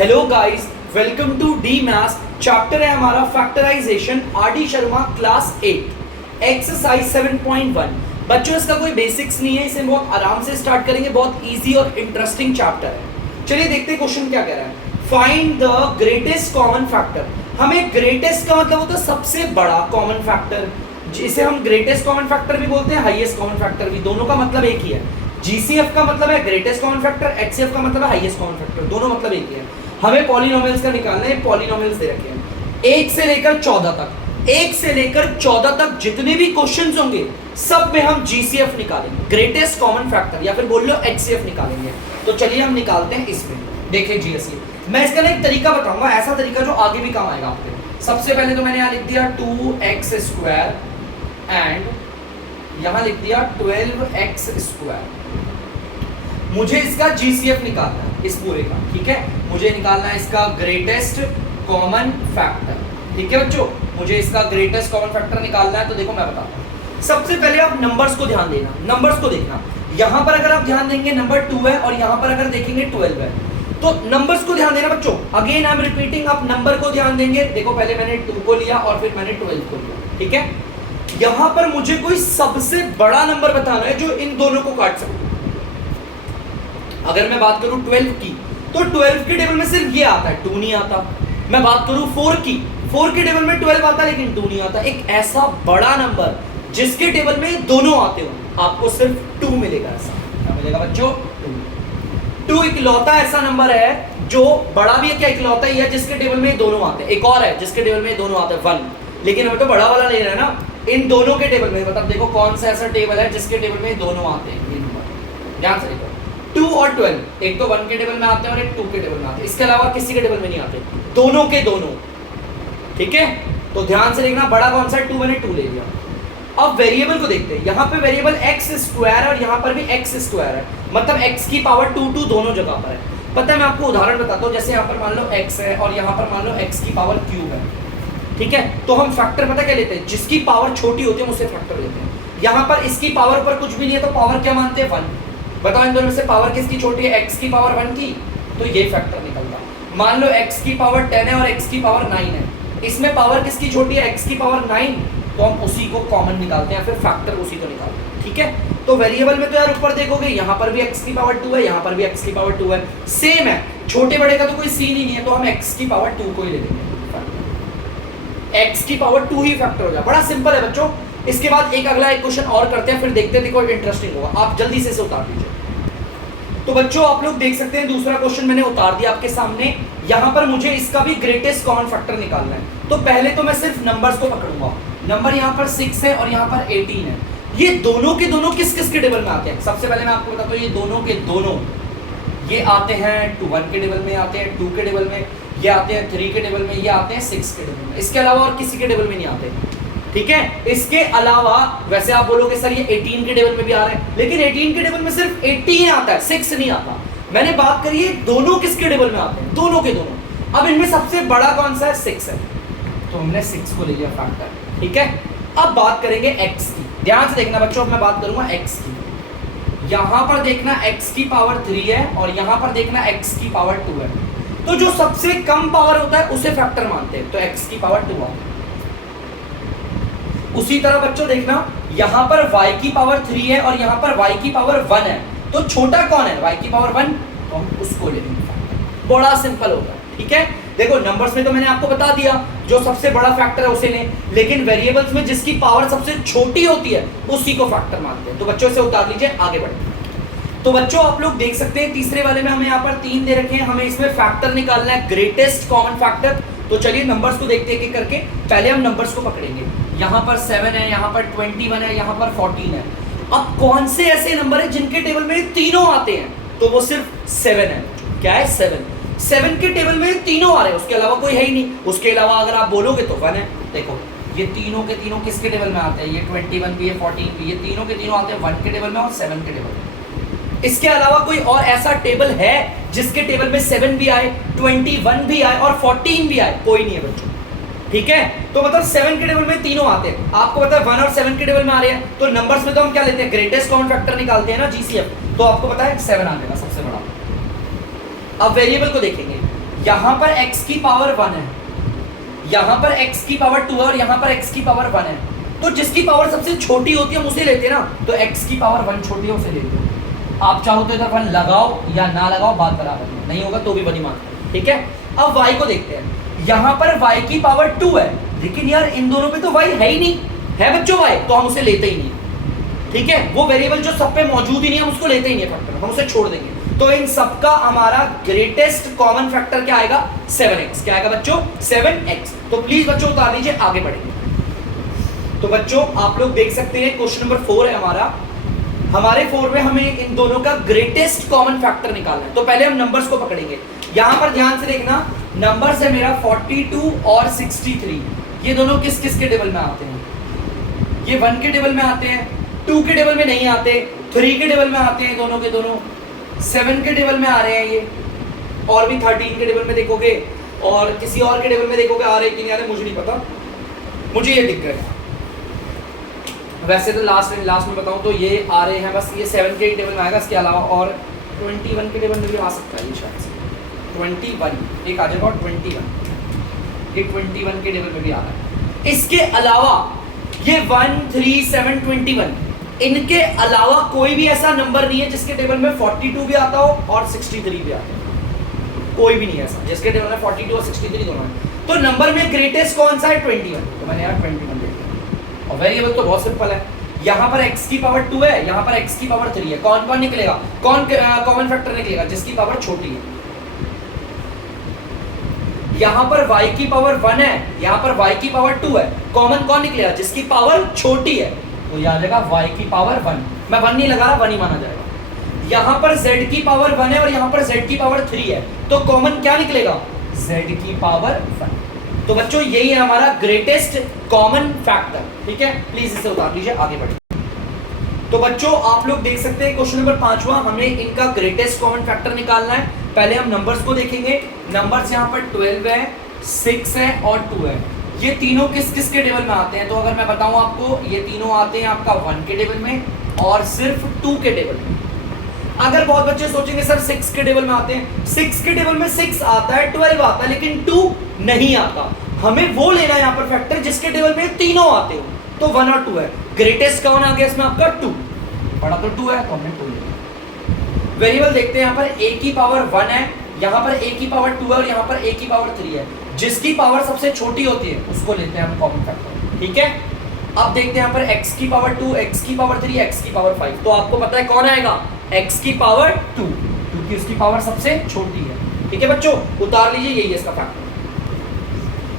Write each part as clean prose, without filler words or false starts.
Hello guys, welcome to the maths. Chapter है हमारा factorisation, R D. Sharma, class 8, exercise 7.1। बच्चों इसका कोई बेसिक्स नहीं है, इसे बहुत आराम से स्टार्ट करेंगे। बहुत इजी और इंटरेस्टिंग चैप्टर है। चलिए देखते हैं क्वेश्चन क्या कह रहा है। Find the greatest common factor. हमें ग्रेटेस्ट का मतलब होता है सबसे बड़ा कॉमन फैक्टर, जिसे हम ग्रेटेस्ट कॉमन फैक्टर भी बोलते हैं, हाईएस्ट कॉमन फैक्टर भी। दोनों का मतलब एक ही है। जीसीएफ का मतलब है ग्रेटेस्ट कॉमन फैक्टर, एचसीएफ का मतलब है हाईएस्ट कॉमन फैक्टर। दोनों मतलब एक ही है। हमें पॉलिनोमियल्स का निकालना है। पॉलिनोमियल्स दे रखे हैं 1 से लेकर 14 तक। 1 से लेकर 14 तक जितने भी क्वेश्चंस होंगे सब में हम जीसीएफ निकालेंगे, ग्रेटेस्ट कॉमन फैक्टर, या फिर बोल लो एचसीएफ निकालेंगे। तो चलिए हम निकालते हैं इसमें। देखिए जीएससी, मैं इसका एक तरीका बताऊंगा, ऐसा तरीका जो आगे भी काम आएगा आपके। सबसे पहले तो मैंने यहाँ लिख दिया 2x² एंड यहाँ लिख दिया 12x²। मुझे इसका जीसीएफ निकालना है इस पूरे का, ठीक है। मुझे निकालना है इसका ग्रेटेस्ट कॉमन फैक्टर, ठीक है बच्चों। मुझे इसका ग्रेटेस्ट कॉमन फैक्टर निकालना है। तो देखो मैं बताता हूँ। सबसे पहले आप नंबर्स को ध्यान देना, नंबर्स को देखना। यहाँ पर अगर आप ध्यान देंगे नंबर 2 है और यहाँ पर अगर देखेंगे 12 है। तो नंबर्स को ध्यान देना बच्चों। अगेन आई एम रिपीटिंग, आप नंबर को ध्यान देंगे। देखो पहले मैंने 2 को लिया और फिर मैंने 12 को लिया, ठीक है। यहाँ पर मुझे कोई सबसे बड़ा नंबर बताना है जो इन दोनों को काट सकता है। अगर मैं बात करूं 12 की, तो 12 के टेबल में सिर्फ ये आता है, 2 नहीं आता। मैं बात करूं 4 की, 4 के टेबल में 12 आता है लेकिन 2 नहीं आता। एक ऐसा बड़ा नंबर जिसके टेबल में दोनों आते हो, आपको सिर्फ 2 मिलेगा। ऐसा क्या मिलेगा बच्चों? 2 इकलौता ऐसा नंबर है जो बड़ा भी है, क्या इकलौता ही है जिसके टेबल में दोनों आते हैं। एक और है जिसके टेबल में दोनों आते हैं, 1। लेकिन हमें तो बड़ा वाला ले रहा है ना। इन दोनों के टेबल में मतलब देखो कौन सा ऐसा टेबल है जिसके टेबल में दोनों आते हैं। ये नंबर ध्यान से देखो, 2 और 12, एक तो 1 के टेबल में आते हैं और एक 2 के टेबल में आते हैं। इसके अलावा किसी के टेबल में नहीं आते, दोनों के दोनों, ठीक है। तो ध्यान से देखना, बड़ा कौन सा है? 2, मैंने 2 ले लिया। अब वेरिएबल को देखते हैं। यहाँ पे वेरिएबल x² और यहाँ पर भी x² है, मतलब x की पावर 2 दोनों जगह पर है। पता है, मैं आपको उदाहरण बताता हूँ। जैसे यहाँ पर मान लो x है और यहाँ पर मान लो x की पावर क्यूब है, ठीक है। तो हम फैक्टर पता क्या लेते हैं? जिसकी पावर छोटी होती है हम उसे फैक्टर लेते हैं। यहाँ पर इसकी पावर पर कुछ भी नहीं है तो पावर क्या मानते हैं? 1। बताओ इन दोनों में से पावर किसकी छोटी है? x की पावर 1 की, तो ये फैक्टर निकलता। मान लो x की पावर 10 है और x की पावर 9 है। इसमें पावर किसकी छोटी है? x की पावर 9, तो हम उसी को कॉमन निकालते हैं, फिर फैक्टर उसी को निकालते हैं, ठीक है। तो वेरिएबल में तो यार ऊपर देखोगे यहाँ पर भी x की पावर 2 है, यहाँ पर भी x की पावर 2 है, सेम है। छोटे बड़े का तो कोई सीन ही नहीं है, तो हम x की पावर 2 को ही ले लेंगे। x की पावर 2 ही फैक्टर हो जाए। बड़ा सिंपल है बच्चों। इसके बाद एक अगला एक क्वेश्चन और करते हैं, फिर देखते हैं, देखो इंटरेस्टिंग होगा। आप जल्दी से इसे उतार दीजिए। तो बच्चों आप लोग देख सकते हैं दूसरा क्वेश्चन मैंने उतार दिया आपके सामने। यहाँ पर मुझे इसका भी ग्रेटेस्ट कॉमन फैक्टर निकालना है। तो पहले तो मैं सिर्फ नंबर्स को पकड़ूंगा। नंबर यहाँ पर 6 है और यहाँ पर 18 है। ये दोनों के दोनों किस किस के टेबल में आते हैं? सबसे पहले मैं आपको बताता हूँ, ये दोनों के दोनों ये आते हैं 1 के टेबल में, आते हैं 2 के टेबल में, ये आते हैं 3 के टेबल में, ये आते हैं 6 के टेबल में। इसके अलावा और किसी के टेबल में नहीं आते, ठीक है। इसके अलावा वैसे आप बोलोगे सर ये 18 के टेबल में भी आ रहा है, लेकिन 18 के टेबल में सिर्फ 18 आता है, 6 नहीं आता। मैंने बात करी है दोनों किसके टेबल में आते हैं, दोनों के दोनों। अब इनमें सबसे बड़ा कौन सा है? 6 है, तो हमने 6 को ले लिया फैक्टर, ठीक है। अब बात करेंगे x की। ध्यान से देखना बच्चों, अब मैं बात करूंगा x की। यहां पर देखना x की पावर 3 है और यहां पर देखना x की पावर 2 है। तो जो सबसे कम पावर होता है उसे फैक्टर मानते हैं, तो x की पावर 2 आता है। उसी तरह बच्चों देखना, यहां पर y की पावर 3 है और यहां पर y की पावर 1 है। तो छोटा कौन है? y की पावर 1, तो हम उसको ले लेंगे। बड़ा सिंपल होगा, ठीक है। देखो नंबर्स में तो मैंने आपको बता दिया जो सबसे बड़ा फैक्टर है उसे लें, लेकिन वेरिएबल्स में जिसकी पावर सबसे छोटी होती है उसी को फैक्टर मानते हैं। तो बच्चों इसे उतार लीजिए, आगे बढ़ते। तो बच्चों आप लोग देख सकते हैं तीसरे वाले में हमें यहाँ पर 3 दे रखे हैं। हमें इसमें फैक्टर निकालना है, ग्रेटेस्ट कॉमन फैक्टर। तो चलिए नंबर्स को देखते हैं एक करके। पहले हम नंबर्स को पकड़ेंगे। यहाँ पर 7 है, यहाँ पर 21 है, यहाँ पर 14 है। अब कौन से ऐसे नंबर है जिनके टेबल में तीनों आते हैं? तो वो सिर्फ 7 है। क्या है? 7 के टेबल में तीनों आ रहे हैं, उसके अलावा कोई है ही नहीं। उसके अलावा अगर आप बोलोगे तो 1 है। देखो ये तीनों के तीनों किसके टेबल में आते हैं? ये 21 भी है, 14 भी, ये तीनों के तीनों आते हैं 1 के टेबल में और 7 के टेबल में। इसके अलावा कोई और ऐसा टेबल है जिसके टेबल में 7 भी आए, 21 भी आए और 14 भी आए? कोई नहीं है बच्चों, ठीक है। तो मतलब 7 के टेबल में तीनों आते हैं। आपको पता है 1 और 7 के टेबल में आ रहे हैं, तो नंबर्स में तो हम क्या लेते हैं? ग्रेटेस्ट कॉमन फैक्टर निकालते हैं ना, जीसीएफ। तो आपको पता है 7 आ जाएगा सबसे बड़ा। अब वेरिएबल को देखेंगे। यहां पर x की पावर 1 है, यहां पर x की पावर 2 है और यहां पर x की पावर 1 है, तो जिसकी पावर सबसे छोटी होती है हम उसे लेते हैं ना, तो x की पावर 1 छोटी है उसे लेते हैं। आप चाहो तो इधर 1 लगाओ या ना लगाओ, बात बराबर है, नहीं होगा तो भी बनी मानते, ठीक है। अब y को देखते हैं, यहां पर y की पावर 2 है, लेकिन यार इन दोनों पे तो y है ही नहीं, है बच्चों y, तो हम उसे लेते ही नहीं, ठीक है। वो वेरिएबल जो सब पे मौजूद ही नहीं है हम उसको लेते ही नहीं है फैक्टर, हम उसे छोड़ देंगे। तो इन सबका हमारा ग्रेटेस्ट कॉमन फैक्टर क्या आएगा, 7x। क्या आएगा बच्चों, 7x। तो प्लीज बच्चों उतार दीजिए, आगे बढ़ेंगे। तो बच्चों आप लोग देख सकते हैं क्वेश्चन नंबर 4 है हमारा। हमारे 4 में हमें इन दोनों का ग्रेटेस्ट कॉमन फैक्टर निकालना है। तो पहले हम नंबर्स को पकड़ेंगे। यहां पर ध्यान से देखना, नंबर्स है मेरा 42 और 63। ये दोनों किस किस के टेबल में आते हैं, ये 1 के टेबल में आते हैं, 2 के टेबल में नहीं आते, 3 के टेबल में आते हैं दोनों के दोनों, 7 के टेबल में आ रहे हैं ये, और भी 13 के टेबल में देखोगे और किसी और के टेबल में देखोगे आ रहे कि नहीं आ रहे मुझे नहीं पता, मुझे ये दिख गया। वैसे तो लास्ट में बताऊं तो ये आ रहे हैं, बस ये 7 के टेबल में आएगा, इसके अलावा और 21 के टेबल में भी आ सकता है ये शायद से, 21 एक आ जाएगा और 21 ये 21 के टेबल में भी आ रहा है। इसके अलावा ये 1 3 7 21, इनके अलावा कोई भी ऐसा नंबर नहीं है जिसके टेबल में 42 भी आता हो और 63 भी आता हो, कोई भी नहीं है ऐसा जिसके टेबल में 42 और 63 दोनों है। तो नंबर में ग्रेटेस्ट कौन सा है, 21। तो मैंने यार 21 ले लिया। और वेरिएबल तो बहुत सिंपल है, यहाँ पर x की पावर 2 है, यहाँ पर x की पावर 3 है। कौन कौन निकलेगा, कौन कॉमन फैक्टर निकलेगा, जिसकी पावर छोटी है। यहाँ पर y की पावर 1 है, यहाँ पर y की पावर 2 है, कॉमन कौन निकलेगा, जिसकी पावर छोटी है, तो यह आ जाएगा y की पावर 1। मैं 1 नहीं लगा रहा, 1 ही माना जाएगा। यहाँ पर z की पावर 1 है और यहाँ पर z की पावर 3 है, तो कॉमन क्या निकलेगा, z की पावर 1। तो बच्चों यही है हमारा ग्रेटेस्ट कॉमन फैक्टर, ठीक है। प्लीज इसे उतार लीजिए, आगे बढ़िए। तो बच्चों आप लोग देख सकते हैं क्वेश्चन नंबर 5वां, हमें इनका ग्रेटेस्ट कॉमन फैक्टर निकालना है। पहले हम नंबर्स को देखेंगे। नंबर्स यहाँ पर 12 है, 6 है और 2 है। ये तीनों किस किस के टेबल में आते हैं, तो अगर मैं बताऊं आपको, ये तीनों आते हैं आपका 1 के टेबल में और सिर्फ 2 के टेबल में। अगर बहुत बच्चे सोचेंगे सर 6 के टेबल में आते हैं, 6 के टेबल में 6 आता है, 12 आता है, लेकिन 2 नहीं आता। हमें वो लेना है यहाँ पर फैक्टर जिसके टेबल में तीनों आते हो, तो 1 और 2 है। ग्रेटेस्ट कौन आ गया इसमें आपका, 2। बड़ा तो 2 है, तो हमने 2 लिया। वेरिएबल देखते हैं, यहाँ पर a की पावर 1 है, यहाँ पर a की पावर 2 है और यहाँ पर a की पावर 3 है। जिसकी पावर सबसे छोटी होती है उसको लेते हैं हम कॉमन फैक्टर, ठीक है। अब देखते हैं यहाँ पर x की पावर 2, x की पावर 3, x की पावर 5। तो आपको पता है कौन आएगा, x की पावर 2, क्योंकि उसकी पावर सबसे छोटी है, ठीक है बच्चों। उतार लीजिए, यही है इसका फैक्टर।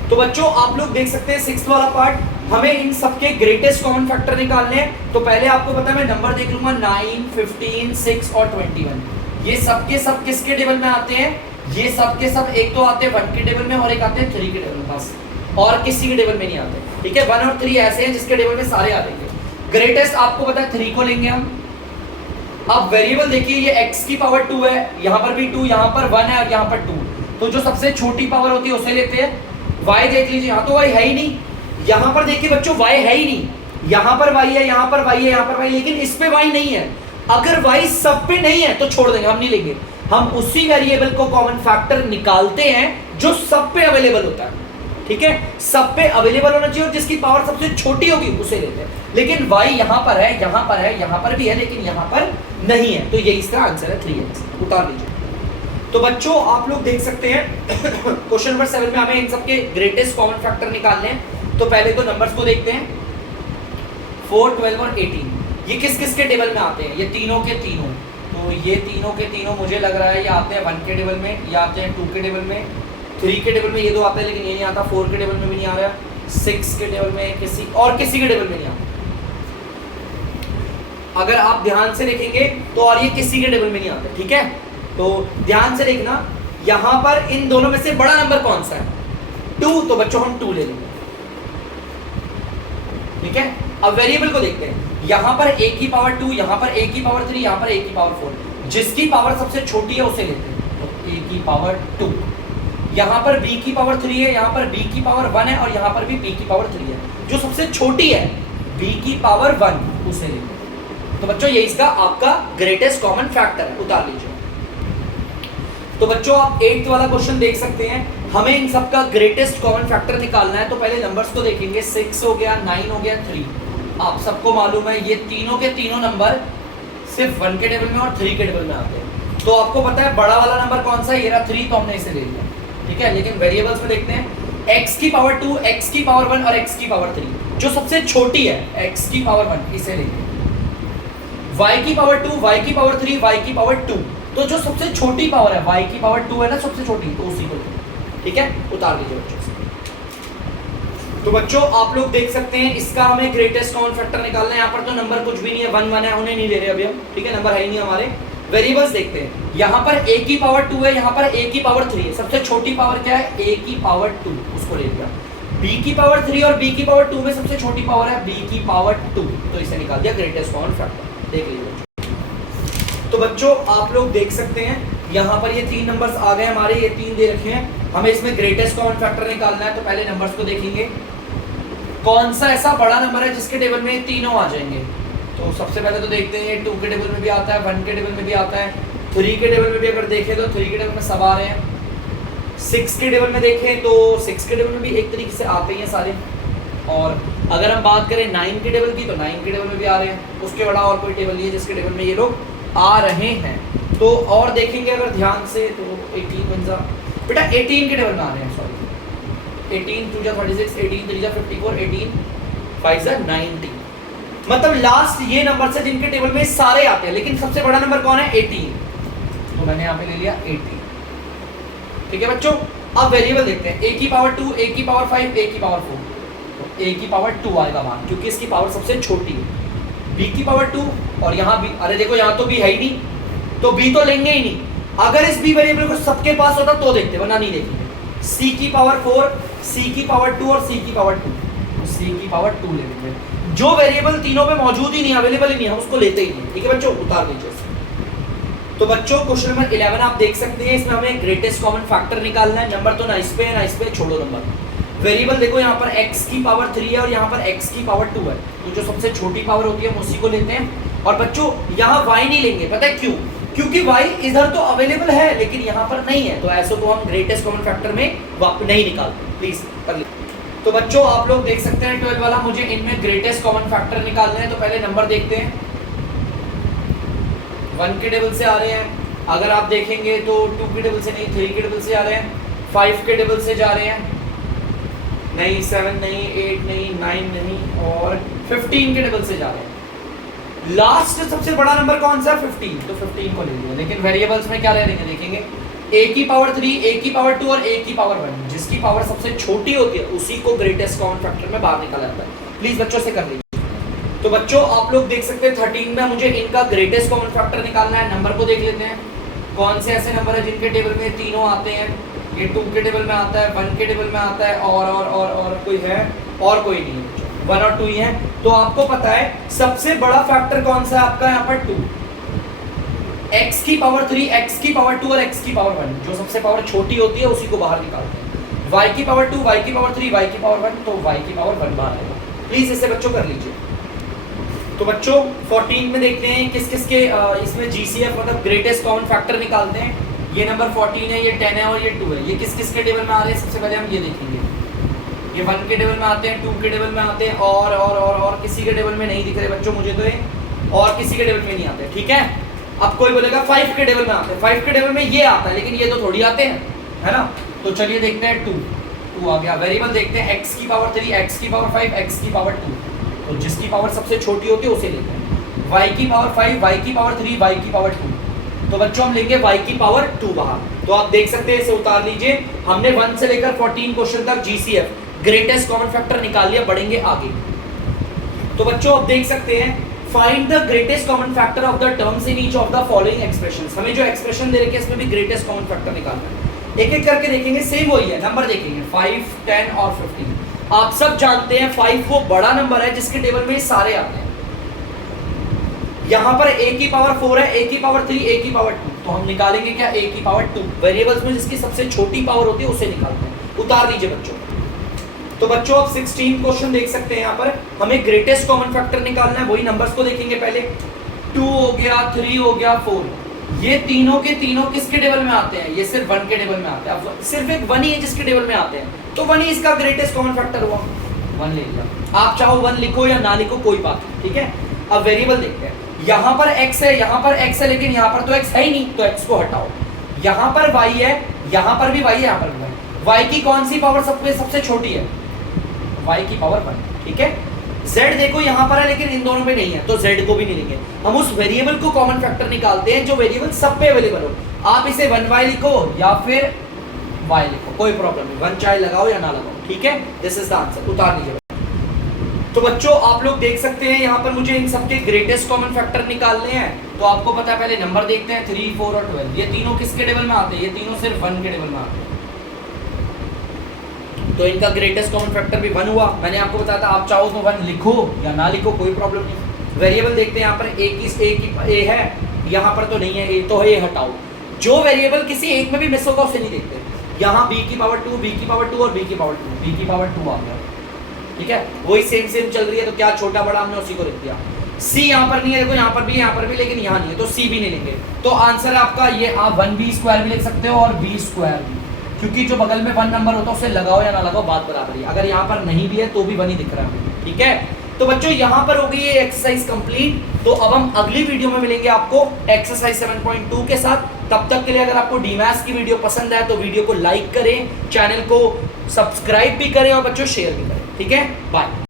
तो बच्चों आप लोग देख सकते हैं 6th वाला पार्ट, हमें इन सबके ग्रेटेस्ट कॉमन फैक्टर निकालने हैं। तो पहले आपको पता है मैं नंबर देख लूंगा, 9, 15, 6 और 21। ये सबके सब किसके टेबल में आते हैं, ये सबके सब एक तो आते हैं 1 के टेबल में और एक आते हैं 3 के टेबल में, बस, और किसी के टेबल में नहीं आते, ठीक है। 1 और 3 ऐसे हैं जिसके टेबल में सारे आ जाएंगे। ग्रेटेस्ट आपको पता है 3 को लेंगे हम। अब वेरिएबल देखिए, ये x की पावर 2 है, यहाँ पर भी 2, यहाँ पर 1 है और यहाँ पर 2, तो जो सबसे छोटी पावर होती है उसे लेते हैं। y देख लीजिए, यहाँ तो y है ही नहीं, यहाँ पर देखिए बच्चों y है ही नहीं, यहाँ पर y है, यहाँ पर y है, यहाँ पर y, लेकिन इस पे y नहीं है। अगर y सब पे नहीं है तो छोड़ देंगे, हम नहीं लेंगे। हम उसी वेरिएबल को कॉमन फैक्टर निकालते हैं जो सब पे अवेलेबल होता है, ठीक है। सब पे अवेलेबल होना चाहिए और जिसकी पावर सबसे छोटी होगी उसे लेते हैं। लेकिन y यहाँ पर है, यहाँ पर है, यहाँ पर भी है, लेकिन यहाँ पर नहीं है, तो यही इसका आंसर है 3x। उतार लीजिए। तो बच्चों आप लोग देख सकते हैं क्वेश्चन नंबर 7 में हमें इन सबके ग्रेटेस्ट कॉमन फैक्टर निकालने हैं। तो पहले तो नंबर्स को देखते हैं, 4, 12 और 18। ये किस किस के टेबल में आते हैं, ये तीनों के तीनों। तो ये तीनों के तीनों मुझे लग रहा है ये आते हैं 1 के टेबल में, ये आते हैं 2 के टेबल में, 3 के टेबल में ये दो आते हैं, लेकिन ये नहीं आता, 4 के टेबल में भी नहीं आ रहा, 6 के टेबल में किसी के टेबल में नहीं आता। अगर आप ध्यान से देखेंगे तो और ये किसी के टेबल में नहीं आते, ठीक है। तो ध्यान से देखना, यहां पर इन दोनों में से बड़ा नंबर कौन सा है, 2, तो बच्चों हम 2 ले लेंगे, ठीक है। अब वेरिएबल को देखते हैं, यहां पर a की पावर 2, यहां पर a की पावर 3, यहां पर a की पावर 4। जिसकी पावर सबसे छोटी है उसे लेते हैं, तो a की पावर 2। यहां पर b की पावर 3 है, यहां पर b की पावर 1 है और यहां पर भी b की पावर 3 है। जो सबसे छोटी है b की पावर 1, उसे लेते हैं। तो बच्चों ये इसका आपका ग्रेटेस्ट कॉमन फैक्टर है, उतार लीजिए। तो बच्चों आप 8th वाला क्वेश्चन देख सकते हैं, हमें इन सब का ग्रेटेस्ट कॉमन फैक्टर निकालना है। तो पहले नंबर्स को देखेंगे, 6 हो गया, 9 हो गया, 3। आप सबको मालूम है ये तीनों के तीनों नंबर सिर्फ 1 के टेबल में और 3 के टेबल में आते हैं। तो आपको पता है बड़ा वाला नंबर कौन सा है, ये रहा 3, तो हमने इसे ले लिया, ठीक है। लेकिन वेरिएबल्स में देखते हैं, x की पावर 2, x की पावर 1 और x की पावर 3। जो सबसे छोटी है x की पावर 1, इसे लेंगे। y की पावर 2, y की पावर 3, y की पावर 2। तो जो सबसे छोटी पावर है y की पावर 2 है ना सबसे छोटी, तो उसी को लेंगे, ठीक है। उतार दीजिए बच्चों से। तो बच्चों आप लोग देख सकते हैं इसका हमें ग्रेटेस्ट कॉमन फैक्टर निकालना है। यहाँ पर तो नंबर कुछ भी नहीं है, 1 1 है, उन्हें नहीं ले रहे अभी हम, ठीक है, नंबर है ही नहीं हमारे। वेरिएबल्स देखते हैं, यहाँ पर a की पावर 2 है, यहाँ पर a की पावर 3 है। सबसे छोटी पावर क्या है, a की पावर 2, उसको ले लिया। b की पावर 3 और b की पावर 2 में सबसे छोटी पावर है b की पावर 2, तो इसे निकाल दिया ग्रेटेस्ट कॉमन फैक्टर। देख लीजिए। तो बच्चों आप लोग देख सकते हैं यहाँ पर ये 3 नंबर्स आ गए हमारे, ये 3 दे रखे हैं, हमें इसमें ग्रेटेस्ट कॉमन फैक्टर निकालना है। तो पहले नंबर्स को देखेंगे, कौन सा ऐसा बड़ा नंबर है जिसके टेबल में तीनों आ जाएंगे। तो सबसे पहले तो देखते हैं 2 के टेबल में भी आता है, 1 के टेबल में भी आता है, 3 के टेबल में भी अगर देखें तो 3 के टेबल में सब आ रहे हैं। 6 के टेबल में देखें तो 6 के टेबल में भी एक तरीके से आते ही हैं सारे। और अगर हम बात करें 9 के टेबल की, तो 9 के टेबल में भी आ रहे हैं। उसके बड़ा और कोई टेबल नहीं है जिसके टेबल में ये लोग आ रहे हैं। तो और देखेंगे अगर ध्यान से तो 18 बन जा बेटा, 18 के टेबल में आ रहे हैं, सॉरी 18 2 जा 36, 18 3 जा 54, 18 5 जा 90। मतलब लास्ट ये नंबर से जिनके टेबल में सारे आते हैं, लेकिन सबसे बड़ा नंबर कौन है, 18। तो मैंने यहाँ पे ले लिया 18, ठीक है बच्चों। अब वेरिएबल देखते हैं, a की पावर 2, a की पावर 5, a की पावर 4। तो a की पावर 2 आएगा मान, क्योंकि इसकी पावर सबसे छोटी है। b की पावर 2 और यहाँ b, अरे देखो यहाँ तो b है ही नहीं, तो b तो लेंगे ही नहीं। अगर इस b वेरिएबल को सबके पास होता तो देखते, वरना नहीं देखेंगे। c की पावर 4, c की पावर 2 और c की पावर 2, तो c की पावर 2 ले लेंगे। जो वेरिएबल तीनों पे मौजूद ही नहीं, अवेलेबल ही नहीं है, उसको लेते ही नहीं, ठीक है बच्चों। उतार दीजिए। तो बच्चों क्वेश्चन नंबर 11 आप देख सकते हैं, इसमें हमें ग्रेटेस्ट कॉमन फैक्टर निकालना है। नंबर तो ना इस पे है ना इस पे, छोड़ो नंबर। वेरिएबल देखो यहाँ पर x की पावर 3 है और यहाँ पर x की पावर 2 है, तो जो सबसे छोटी पावर होती है हम उसी को लेते हैं। और बच्चों यहाँ y नहीं लेंगे, पता है क्यों, क्योंकि y इधर तो अवेलेबल है लेकिन यहाँ पर नहीं है, तो ऐसा तो हम ग्रेटेस्ट कॉमन फैक्टर में नहीं निकालते। प्लीज कर लीजिए। तो बच्चों आप लोग देख सकते हैं 12 वाला, मुझे इनमें ग्रेटेस्ट कॉमन फैक्टर निकालना है। तो पहले नंबर देखते हैं, 1 के टेबल से आ रहे हैं। अगर आप देखेंगे तो 2 के टेबल से नहीं, 3 के टेबल से आ रहे हैं, 5 के टेबल से जा रहे हैं, नहीं 7 नहीं, 8 नहीं, 9 नहीं, और 15 के टेबल से जा रहे हैं। लास्ट सबसे बड़ा नंबर कौन सा, 15, तो 15 को ले लिया। लेकिन वेरिएबल्स में क्या ले लेंगे, देखेंगे a की पावर 3, a की पावर 2 और a की पावर 1। जिसकी पावर सबसे छोटी होती है उसी को ग्रेटेस्ट कॉमन फैक्टर में बाहर निकाला जाता है। प्लीज बच्चों से कर लीजिए। तो बच्चों आप लोग देख सकते हैं 13 में मुझे इनका ग्रेटेस्ट कॉमन फैक्टर निकालना है। नंबर को देख लेते हैं, कौन से ऐसे नंबर है जिनके टेबल में तीनों आते हैं। ये 2 के टेबल में आता है, 1 के टेबल में आता है, और कोई है, और कोई नहीं है, 1 और 2 ही है। तो आपको पता है सबसे बड़ा फैक्टर कौन सा है आपका, यहाँ पर 2, x की पावर 3, x की पावर 2 और x की पावर 1। जो सबसे पावर छोटी होती है उसी को बाहर निकालते हैं। y की पावर 2, y की पावर 3, y की पावर 1, तो y की पावर 1 बाहर आएगा। प्लीज इसे बच्चों कर लीजिए। तो बच्चों 14 में देखते हैं किस किस के इसमें GCF मतलब ग्रेटेस्ट कॉमन फैक्टर निकालते हैं। ये नंबर 14 है, ये 10 है और ये 2 है। ये किस किस के टेबल में आ रहे हैं, सबसे पहले हम ये देखेंगे। ये 1 के टेबल में आते हैं, 2 के टेबल में आते हैं, और किसी के टेबल में नहीं दिख रहे बच्चों मुझे, तो ये और किसी के टेबल में नहीं आते, ठीक है। अब कोई बोलेगा 5 के टेबल में आते हैं, 5 के टेबल में ये आता है, लेकिन ये तो थोड़ी आते हैं, है ना। तो चलिए देखते हैं 2 आ गया। वेरिएबल देखते हैं, x की पावर 3, x की पावर 5, x की पावर 2। तो जिसकी पावर सबसे छोटी होती है उसे लेते हैं। y की पावर 5, y की पावर 3, y की पावर 2। तो बच्चों हम लेंगे y की पावर 2 बाहर। तो आप देख सकते हैं, इसे उतार लीजिए। हमने 1 से लेकर 14 क्वेश्चन तक GCF ग्रेटेस्ट कॉमन फैक्टर निकाल लिया, बढ़ेंगे आगे। तो बच्चों आप देख सकते हैं, find the greatest common factor of the terms in each of the following expressions. हमें जो एक्सप्रेशन दे रखे हैं इसमें भी ग्रेटेस्ट कॉमन फैक्टर निकालना है। एक एक करके देखेंगे, सेम वही है, नंबर देखेंगे 5, 10 और 15। आप सब जानते हैं 5 वो बड़ा नंबर है जिसके टेबल में सारे आते हैं। यहाँ पर a की पावर 4 है, a की पावर 3, a की पावर 2, तो हम निकालेंगे क्या, a की पावर 2। वेरिएबल्स में जिसकी सबसे छोटी पावर होती है उसे निकालते हैं। उतार दीजिए बच्चों। तो बच्चों आप 16 क्वेश्चन देख सकते हैं, यहाँ पर हमें ग्रेटेस्ट कॉमन फैक्टर निकालना है। वही नंबर्स को देखेंगे पहले, 2 हो गया, 3 हो गया, 4। ये तीनों के तीनों किसके टेबल में आते हैं? ये सिर्फ 1 के टेबल में आते हैं। अब सिर्फ एक 1 ही है जिसके टेबल में आते हैं, तो 1 ही इसका ग्रेटेस्ट कॉमन फैक्टर हुआ, 1 ले लिया। आप चाहो 1 लिखो या ना लिखो कोई बात नहीं, ठीक है। अब वेरिएबल देखते हैं, यहाँ पर x है, यहाँ पर x है, लेकिन यहाँ पर तो x है ही नहीं, तो x को हटाओ। यहाँ पर y है, यहाँ पर भी y है, यहाँ पर भी y की कौन सी पावर सबसे छोटी है? y की पावर 1, ठीक है। z देखो यहाँ पर है लेकिन इन दोनों पे नहीं है, तो z को भी नहीं लेंगे। हम उस वेरिएबल को कॉमन फैक्टर निकालते हैं जो वेरिएबल सब पे अवेलेबल हो। आप इसे 1y लिखो या फिर y लिखो, कोई प्रॉब्लम नहीं, 1 चाहे लगाओ या ना लगाओ, ठीक है। दिस इज द आंसर, उतार लीजिए। तो बच्चों आप लोग देख सकते हैं यहाँ पर मुझे इन सबके ग्रेटेस्ट कॉमन फैक्टर निकालने हैं। तो आपको पता है, पहले नंबर देखते हैं, 3, 4 और 12। ये तीनों किसके टेबल में आते हैं? ये तीनों सिर्फ 1 के टेबल में आते हैं, तो इनका ग्रेटेस्ट कॉमन फैक्टर भी 1 हुआ। मैंने आपको बताया था, आप चाहो तो 1 लिखो या ना लिखो, कोई प्रॉब्लम नहीं। वेरिएबल देखते हैं, यहाँ पर ए है, यहाँ पर तो नहीं है, ए तो है, हटाओ। जो वेरिएबल किसी एक में भी मिस होगा उसे नहीं देखते। यहाँ b की पावर 2, b की पावर 2 और b की पावर 2, b की पावर 2 आ गया, ठीक है। वही सेम चल रही है, तो क्या छोटा बड़ा हमने उसी को लिख दिया। c यहाँ पर नहीं है, देखो यहाँ पर भी, यहाँ पर भी, लेकिन यहाँ नहीं है, तो c भी नहीं लेंगे। तो आंसर आपका ये, आप 1b² भी लिख सकते हो और b² भी, क्योंकि जो बगल में 1 नंबर होता है उसे लगाओ या ना लगाओ बात बराबर ही। अगर यहाँ पर नहीं भी है तो भी 1 ही दिख रहा है, ठीक है। तो बच्चों यहाँ पर हो गई ये एक्सरसाइज कंप्लीट। तो अब हम अगली वीडियो में मिलेंगे आपको एक्सरसाइज 7.2 के साथ। तब तक के लिए अगर आपको डीमैथ्स की वीडियो पसंद है तो वीडियो को लाइक करें, चैनल को सब्सक्राइब भी करें और बच्चों शेयर भी करें, ठीक है। बाय।